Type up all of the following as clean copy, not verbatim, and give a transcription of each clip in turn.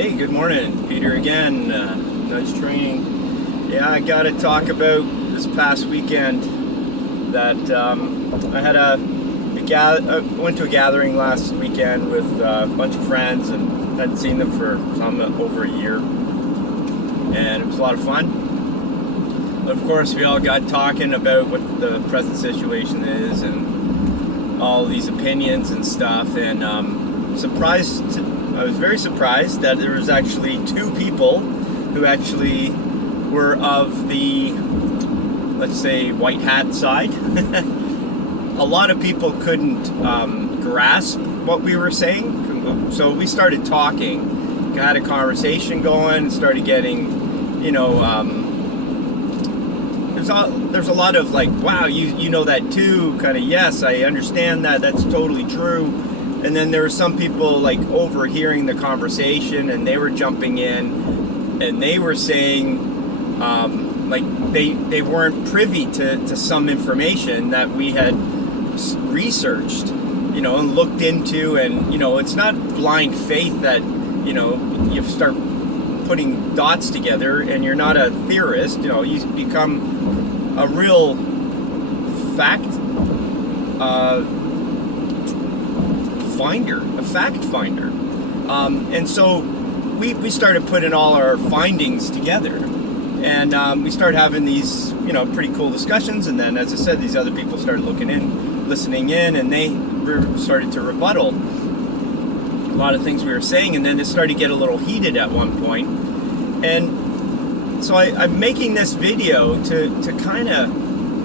Hey, good morning. Peter again, Nudge Training. Yeah, I got to talk about this past weekend that I had went to a gathering last weekend with a bunch of friends and hadn't seen them for over a year. And it was a lot of fun. But of course, we all got talking about what the present situation is and all these opinions and stuff. And I was very surprised that there was actually two people who actually were of the, let's say, white hat side. A lot of people couldn't grasp what we were saying, so we started talking, had a conversation going, started getting, there's a lot of like, wow, you know that too, kind of, yes, I understand that, that's totally true. And then there were some people like overhearing the conversation, and they were jumping in, and they were saying like they weren't privy to some information that we had researched, and looked into, and it's not blind faith that you start putting dots together, and you're not a theorist. You become a real fact fact finder, and so we started putting all our findings together, and we started having these pretty cool discussions. And then, as I said, these other people started listening in, and they started to rebuttal a lot of things we were saying, and then it started to get a little heated at one point. And so I'm making this video to kind of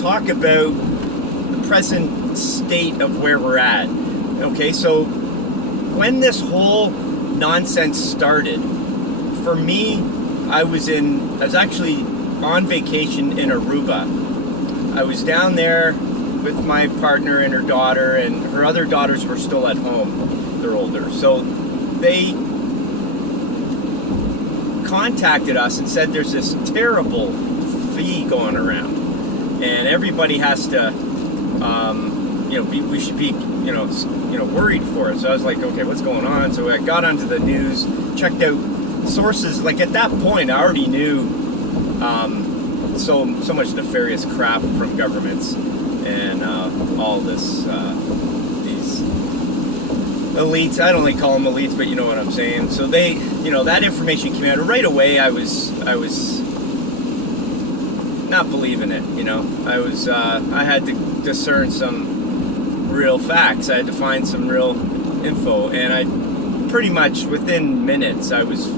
talk about the present state of where we're at. Okay, so when this whole nonsense started, for me, I was actually on vacation in Aruba. I was down there with my partner and her daughter, and her other daughters were still at home. They're older. So they contacted us and said there's this terrible fee going around, and everybody has to, we should be, worried for it. So I was like, okay, what's going on? So I got onto the news, checked out sources. Like at that point, I already knew so much nefarious crap from governments and all this these elites. I don't like call them elites, but you know what I'm saying. So they, that information came out right away. I was not believing it. I had to discern some real facts. I had to find some real info, and I pretty much within minutes I was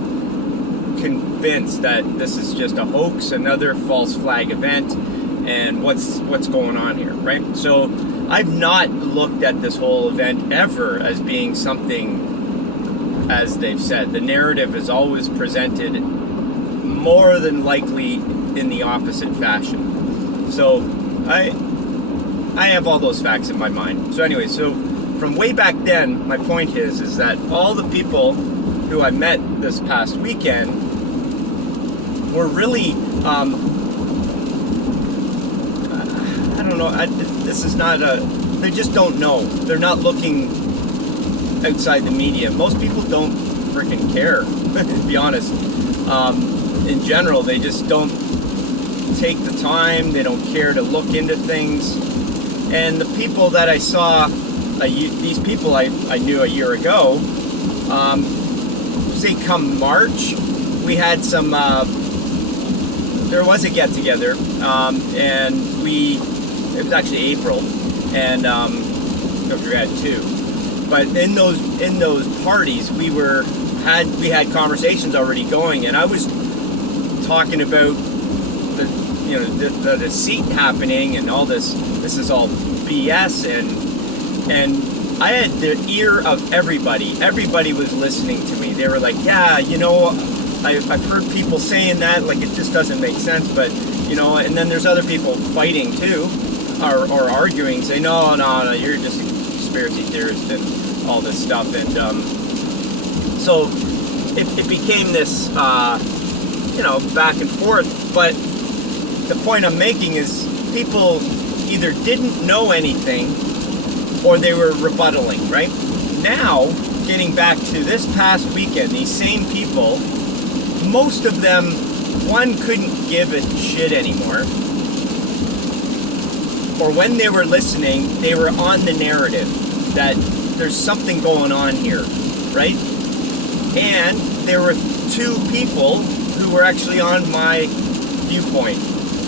convinced that this is just a hoax, another false flag event, and what's going on here, right? So I've not looked at this whole event ever as being something, as they've said. The narrative is always presented more than likely in the opposite fashion. So I have all those facts in my mind. So anyway, so from way back then, my point is that all the people who I met this past weekend were really, I don't know, this is not they just don't know. They're not looking outside the media. Most people don't freaking care, to be honest. In general, they just don't take the time. They don't care to look into things. And the people that I saw, these people I knew a year ago, say come March, we had some, there was a get-together, and it was actually April, and we had two. But in those parties, we had conversations already going, and I was talking about the deceit happening and all this. This is all BS, and I had the ear of everybody. Everybody was listening to me. They were like, yeah, I've heard people saying that, like it just doesn't make sense, but and then there's other people fighting too, or arguing, saying no, you're just a conspiracy theorist and all this stuff. And so it became this back and forth. But the point I'm making is people either didn't know anything or they were rebuttaling, right? Now, getting back to this past weekend, these same people, most of them, one, couldn't give a shit anymore. Or when they were listening, they were on the narrative that there's something going on here, right? And there were two people who were actually on my viewpoint,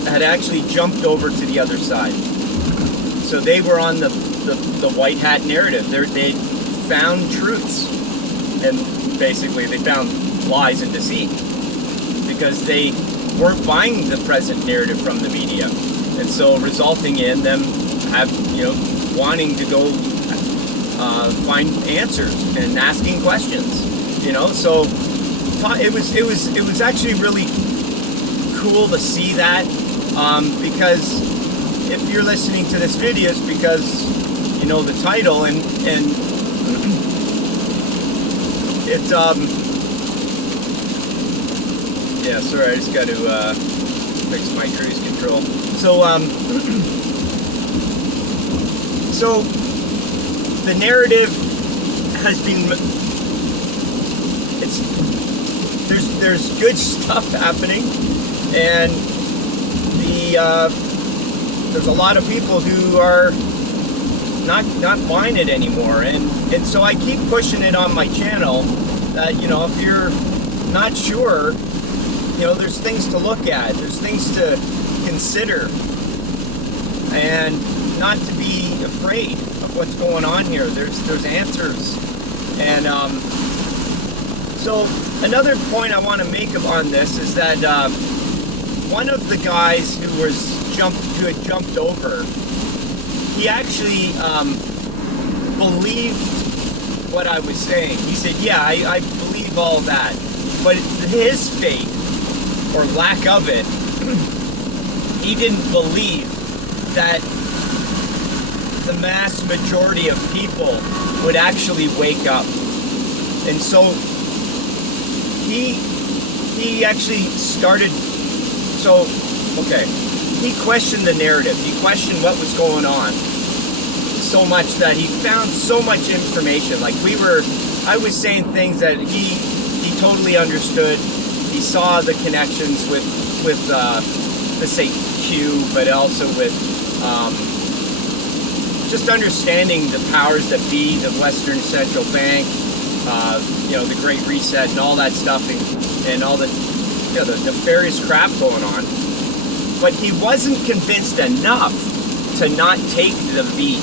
had actually jumped over to the other side. So they were on the white hat narrative. They found truths, and basically they found lies and deceit, because they weren't buying the present narrative from the media, and so resulting in them wanting to go find answers and asking questions. So it was actually really cool to see that, because if you're listening to this video, it's because you know the title, and it yeah, sorry, I just got to fix my cruise control. So the narrative has been, there's good stuff happening, and there's a lot of people who are not buying it anymore, and so I keep pushing it on my channel that, if you're not sure, there's things to look at, there's things to consider, and not to be afraid of what's going on here. There's answers. And so another point I want to make on this is that one of the guys who had jumped over, he actually believed what I was saying. He said, yeah, I believe all that, but his faith, or lack of it, he didn't believe that the mass majority of people would actually wake up. And so he actually started, he questioned the narrative. He questioned what was going on so much that he found so much information. Like I was saying things that he totally understood. He saw the connections with let's say Q, but also with just understanding the powers that be, the Western Central Bank, the Great Reset, and all that stuff, and all the nefarious crap going on. But he wasn't convinced enough to not take the V.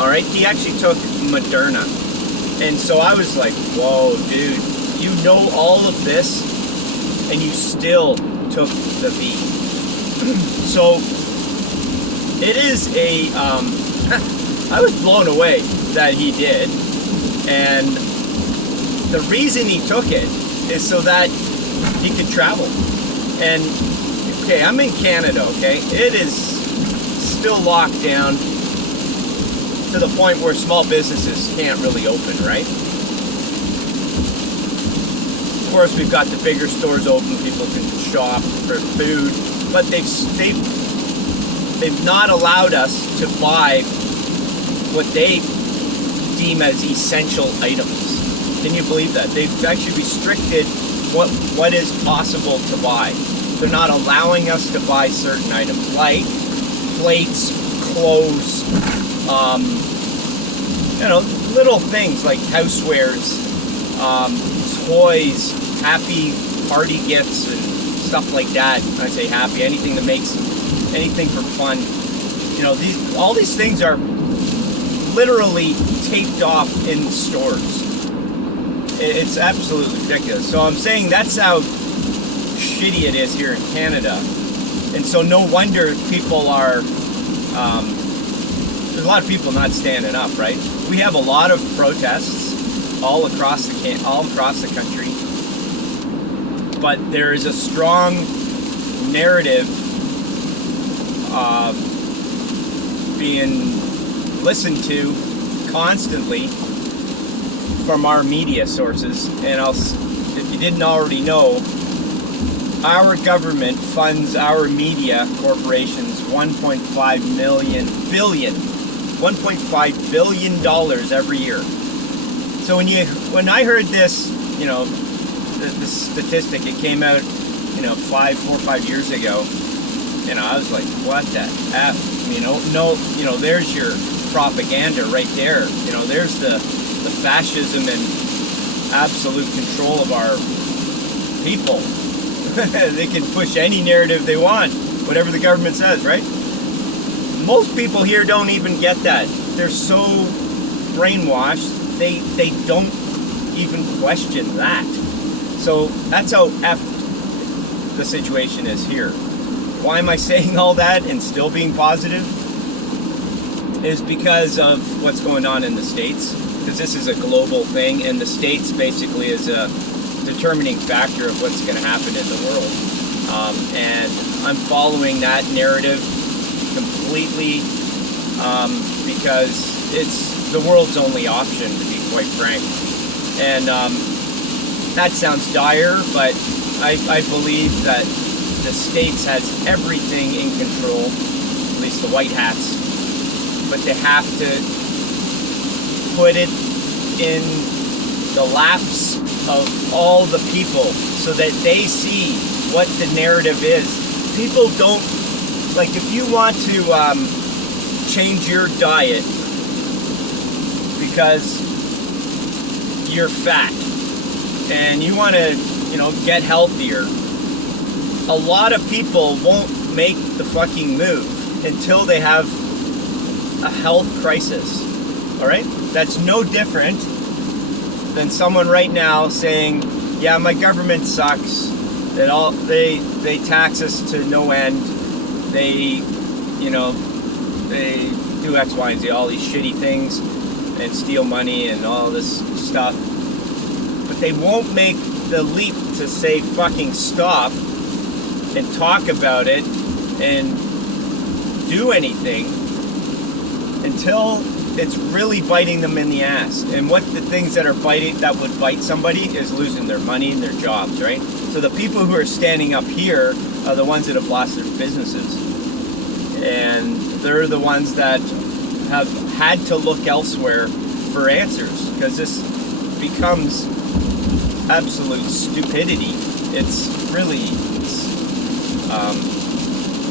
All right, he actually took Moderna, and so I was like, "Whoa, dude! You know all of this, and you still took the V." So it is I was blown away that he did, and the reason he took it is so that he could travel. And okay, I'm in Canada, okay? It is still locked down to the point where small businesses can't really open, right? Of course, we've got the bigger stores open, people can shop for food, but they've not allowed us to buy what they deem as essential items. Can you believe that? They've actually restricted what is possible to buy. They're not allowing us to buy certain items like plates, clothes, little things like housewares, toys, happy party gifts, and stuff like that. When I say happy, anything that makes anything for fun. All these things are literally taped off in stores. It's absolutely ridiculous. So I'm saying that's how shitty it is here in Canada. And so no wonder people are, there's a lot of people not standing up, right? We have a lot of protests all across the country. But there is a strong narrative being listened to constantly from our media sources. And if you didn't already know, our government funds our media corporations $1.5 billion every year. So when I heard this, the statistic, it came out, 4 or 5 years ago, I was like, what the F? There's your propaganda right there. There's the fascism and absolute control of our people. They can push any narrative they want, whatever the government says, right? Most people here don't even get that. They're so brainwashed, they don't even question that. So that's how effed the situation is here. Why am I saying all that and still being positive? Is because of what's going on in the States. Because this is a global thing, and the States basically is a determining factor of what's going to happen in the world. And I'm following that narrative completely because it's the world's only option, to be quite frank. And that sounds dire, but I believe that the States has everything in control, at least the white hats, but they have to put it in the laps of all the people so that they see what the narrative is. People don't, like, if you want to change your diet because you're fat and you want to, get healthier, a lot of people won't make the fucking move until they have a health crisis. All right? That's no different than someone right now saying, yeah, my government sucks. They tax us to no end. They do X, Y, and Z, all these shitty things, and steal money and all this stuff. But they won't make the leap to say fucking stop and talk about it and do anything until it's really biting them in the ass. And what the things that would bite somebody is losing their money and their jobs, right? So the people who are standing up here are the ones that have lost their businesses. And they're the ones that have had to look elsewhere for answers, because this becomes absolute stupidity. It's really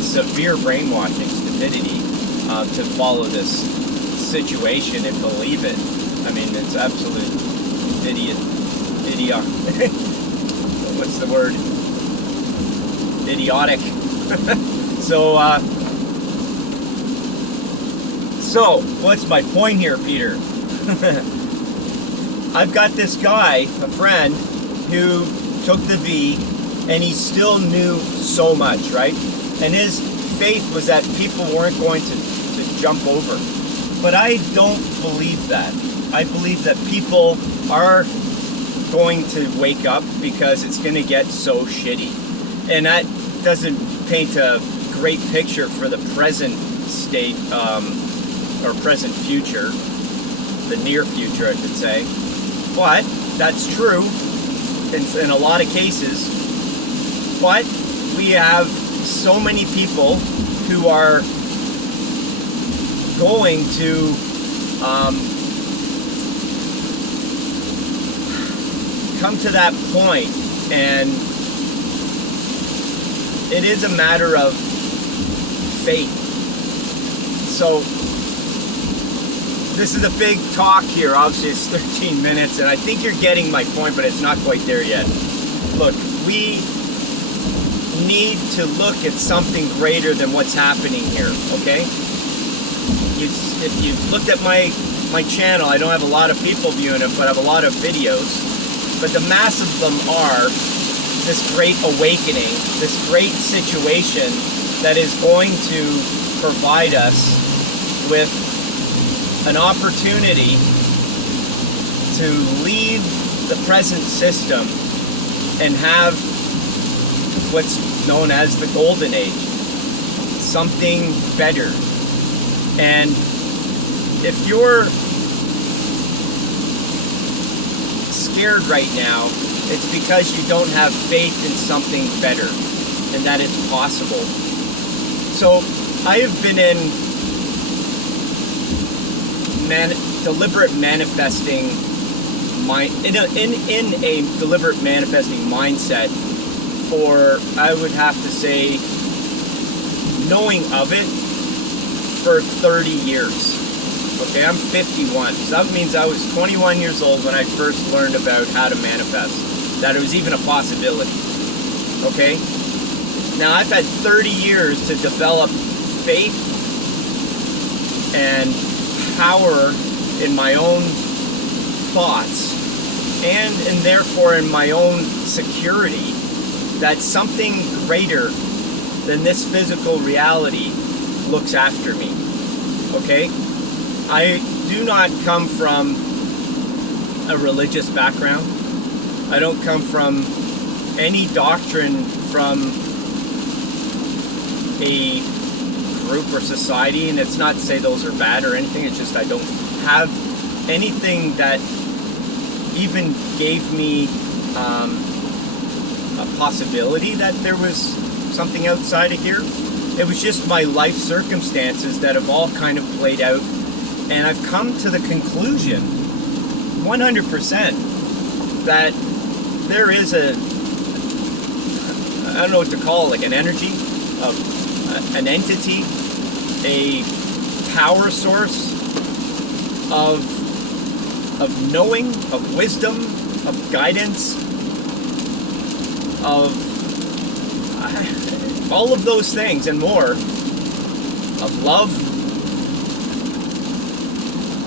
severe brainwashing stupidity to follow this situation and believe it. I mean, it's absolute idiot. What's the word? Idiotic. So what's my point here, Peter? I've got this guy, a friend, who took the V, and he still knew so much, right? And his faith was that people weren't going to jump over. But I don't believe that. I believe that people are going to wake up because it's going to get so shitty. And that doesn't paint a great picture for the present state, or present future, the near future, I should say. But that's true in a lot of cases. But we have so many people who are going to come to that point, and it is a matter of faith. So this is a big talk here. Obviously it's 13 minutes, and I think you're getting my point, but it's not quite there yet. Look, we need to look at something greater than what's happening here, okay? If you've looked at my channel, I don't have a lot of people viewing it, but I have a lot of videos. But the mass of them are this great awakening, this great situation that is going to provide us with an opportunity to leave the present system and have what's known as the golden age, something better. And if you're scared right now, it's because you don't have faith in something better and that it's possible. So I have been in deliberate manifesting deliberate manifesting mindset for, I would have to say, knowing of it for 30 years. Okay, I'm 51, so that means I was 21 years old when I first learned about how to manifest, that it was even a possibility. Okay, now I've had 30 years to develop faith and power in my own thoughts and therefore in my own security that something greater than this physical reality looks after me. Okay? I do not come from a religious background. I don't come from any doctrine from a group or society, and it's not to say those are bad or anything, it's just I don't have anything that even gave me a possibility that there was something outside of here. It was just my life circumstances that have all kind of played out, and I've come to the conclusion 100% that there is I don't know what to call it, like an energy of an entity, a power source of knowing, of wisdom, of guidance, of all of those things and more, of love,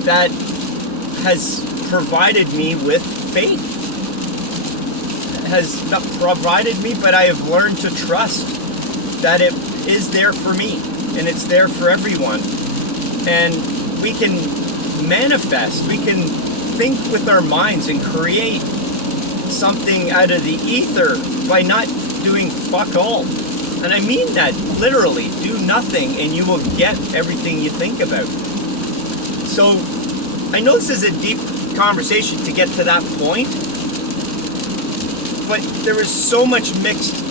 that has provided me with faith. Has not provided me, but I have learned to trust that it is there for me and it's there for everyone. And we can manifest, we can think with our minds and create something out of the ether by not doing fuck all. And I mean that literally. Do nothing and you will get everything you think about. So I know this is a deep conversation to get to that point, but there is so much mixed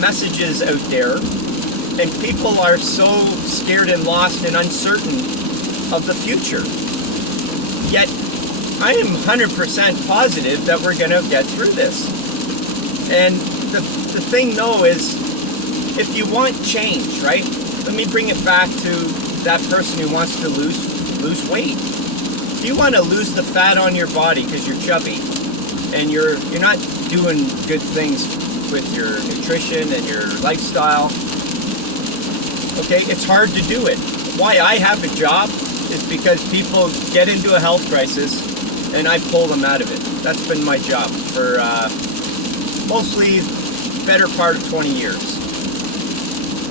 messages out there, and people are so scared and lost and uncertain of the future. Yet I am 100% positive that we're going to get through this. And the thing though is, if you want change, right? Let me bring it back to that person who wants to lose weight. If you want to lose the fat on your body because you're chubby and you're not doing good things with your nutrition and your lifestyle, okay, it's hard to do it. Why I have a job is because people get into a health crisis and I pull them out of it. That's been my job for mostly better part of 20 years.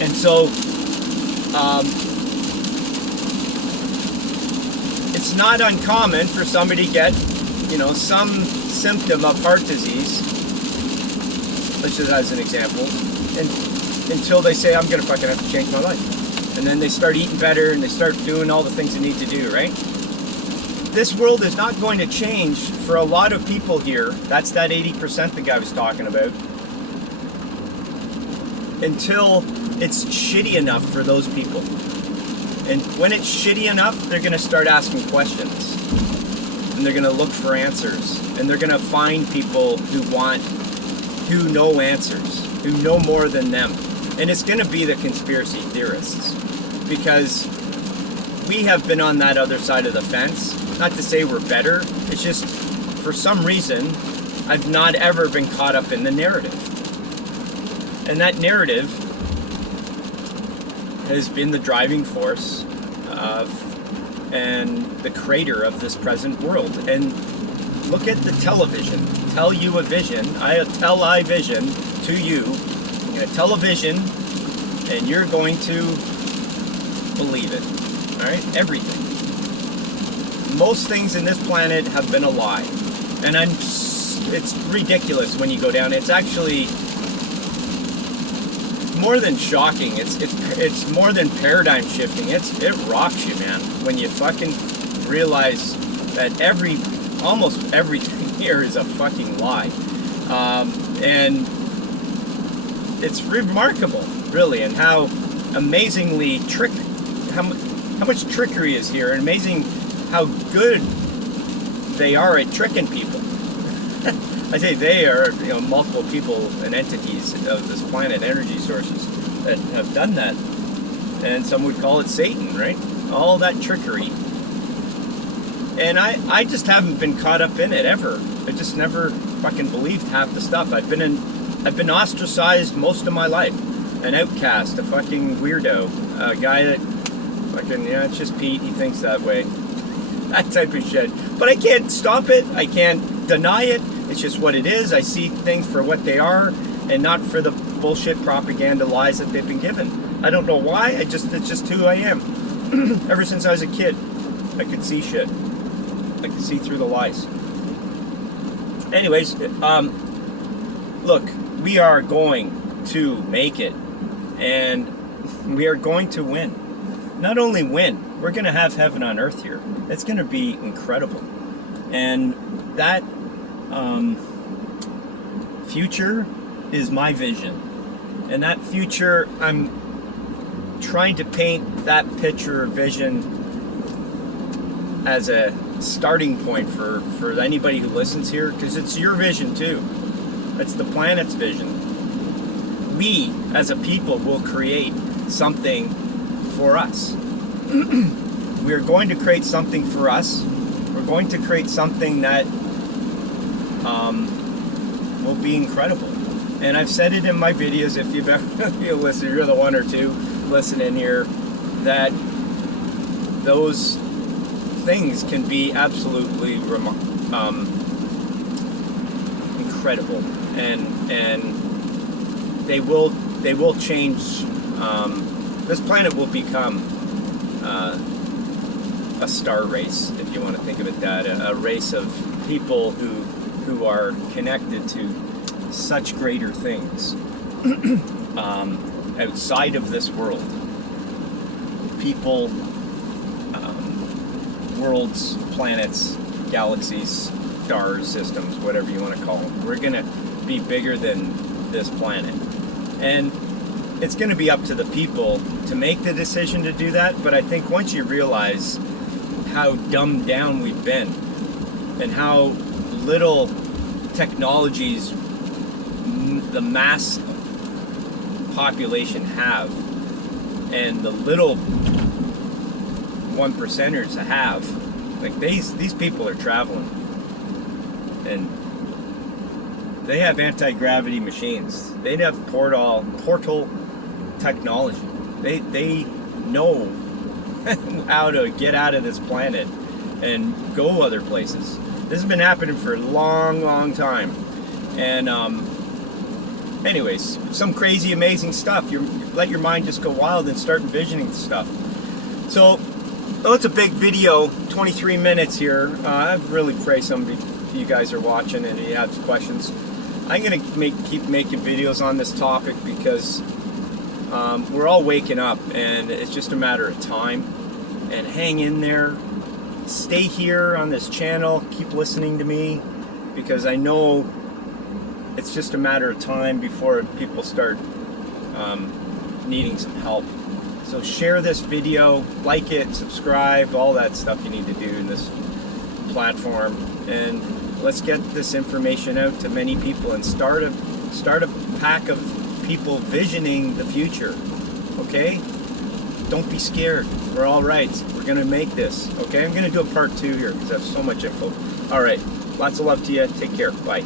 And so it's not uncommon for somebody to get, some symptom of heart disease, let's just as an example, and until they say, I'm going to fucking have to change my life. And then they start eating better and they start doing all the things they need to do, right? This world is not going to change for a lot of people here. That's that 80% the guy was talking about. Until it's shitty enough for those people. And when it's shitty enough, they're going to start asking questions. And they're going to look for answers. And they're going to find people who know answers, who know more than them. And it's going to be the conspiracy theorists. Because we have been on that other side of the fence. Not to say we're better. It's just, for some reason, I've not ever been caught up in the narrative. And that narrative has been the driving force and the creator of this present world. And look at the television. Tell you a vision. I tell I vision to you. I'm going to tell a vision, and you're going to believe it. All right? Everything. Most things in this planet have been a lie. And it's ridiculous when you go down. It's actually more than shocking. It's more than paradigm shifting. It rocks you, man, when you fucking realize that almost everything here is a fucking lie. And it's remarkable, really, and how amazingly how much trickery is here, and amazing how good they are at tricking people. I say they are, multiple people and entities of this planet, energy sources that have done that. And some would call it Satan, right? All that trickery. And I just haven't been caught up in it ever. I just never fucking believed half the stuff. I've been ostracized most of my life. An outcast, a fucking weirdo, a guy that fucking, it's just Pete, he thinks that way. That type of shit. But I can't stop it. I can't deny it. It's just what it is. I see things for what they are and not for the bullshit propaganda lies that they've been given. I don't know why. It's just who I am. Ever since I was a kid, I could see shit. I could see through the lies. Anyways, look, we are going to make it, and we are going to win. Not only win, we're going to have heaven on earth here. It's going to be incredible. And that future is my vision. And that future, I'm trying to paint that picture or vision as a starting point for anybody who listens here, because it's your vision too. It's the planet's vision. We, as a people, will create something for us. We are going to create something for us. We're going to create something that will be incredible. And I've said it in my videos, if you've ever listened, you're the one or two listening here, that those things can be absolutely incredible, and they will change. This planet will become a star race, if you want to think of it that, a race of people who are connected to such greater things outside of this world. People, worlds, planets, galaxies, stars, systems, whatever you want to call them. We're going to be bigger than this planet. And it's going to be up to the people to make the decision to do that. But I think once you realize how dumbed down we've been and how little technologies the mass population have, and the little 1%ers have, like these people are traveling, and they have anti-gravity machines. They have portal technology. They know how to get out of this planet and go other places. This has been happening for a long time. And anyways, some crazy, amazing stuff. You let your mind just go wild and start envisioning stuff. So, it's a big video, 23 minutes here. I really pray some of you guys are watching and you have questions. I'm going to keep making videos on this topic because we're all waking up, and it's just a matter of time. And hang in there. Stay here on this channel. Keep listening to me, because I know it's just a matter of time before people start needing some help. So share this video, like it, subscribe, all that stuff you need to do in this platform, and let's get this information out to many people and start a pack of people visioning the future. Okay? Don't be scared. We're all right. We're gonna make this. Okay? I'm gonna do a part 2 here because I have so much info. All right. Lots of love to you. Take care. Bye.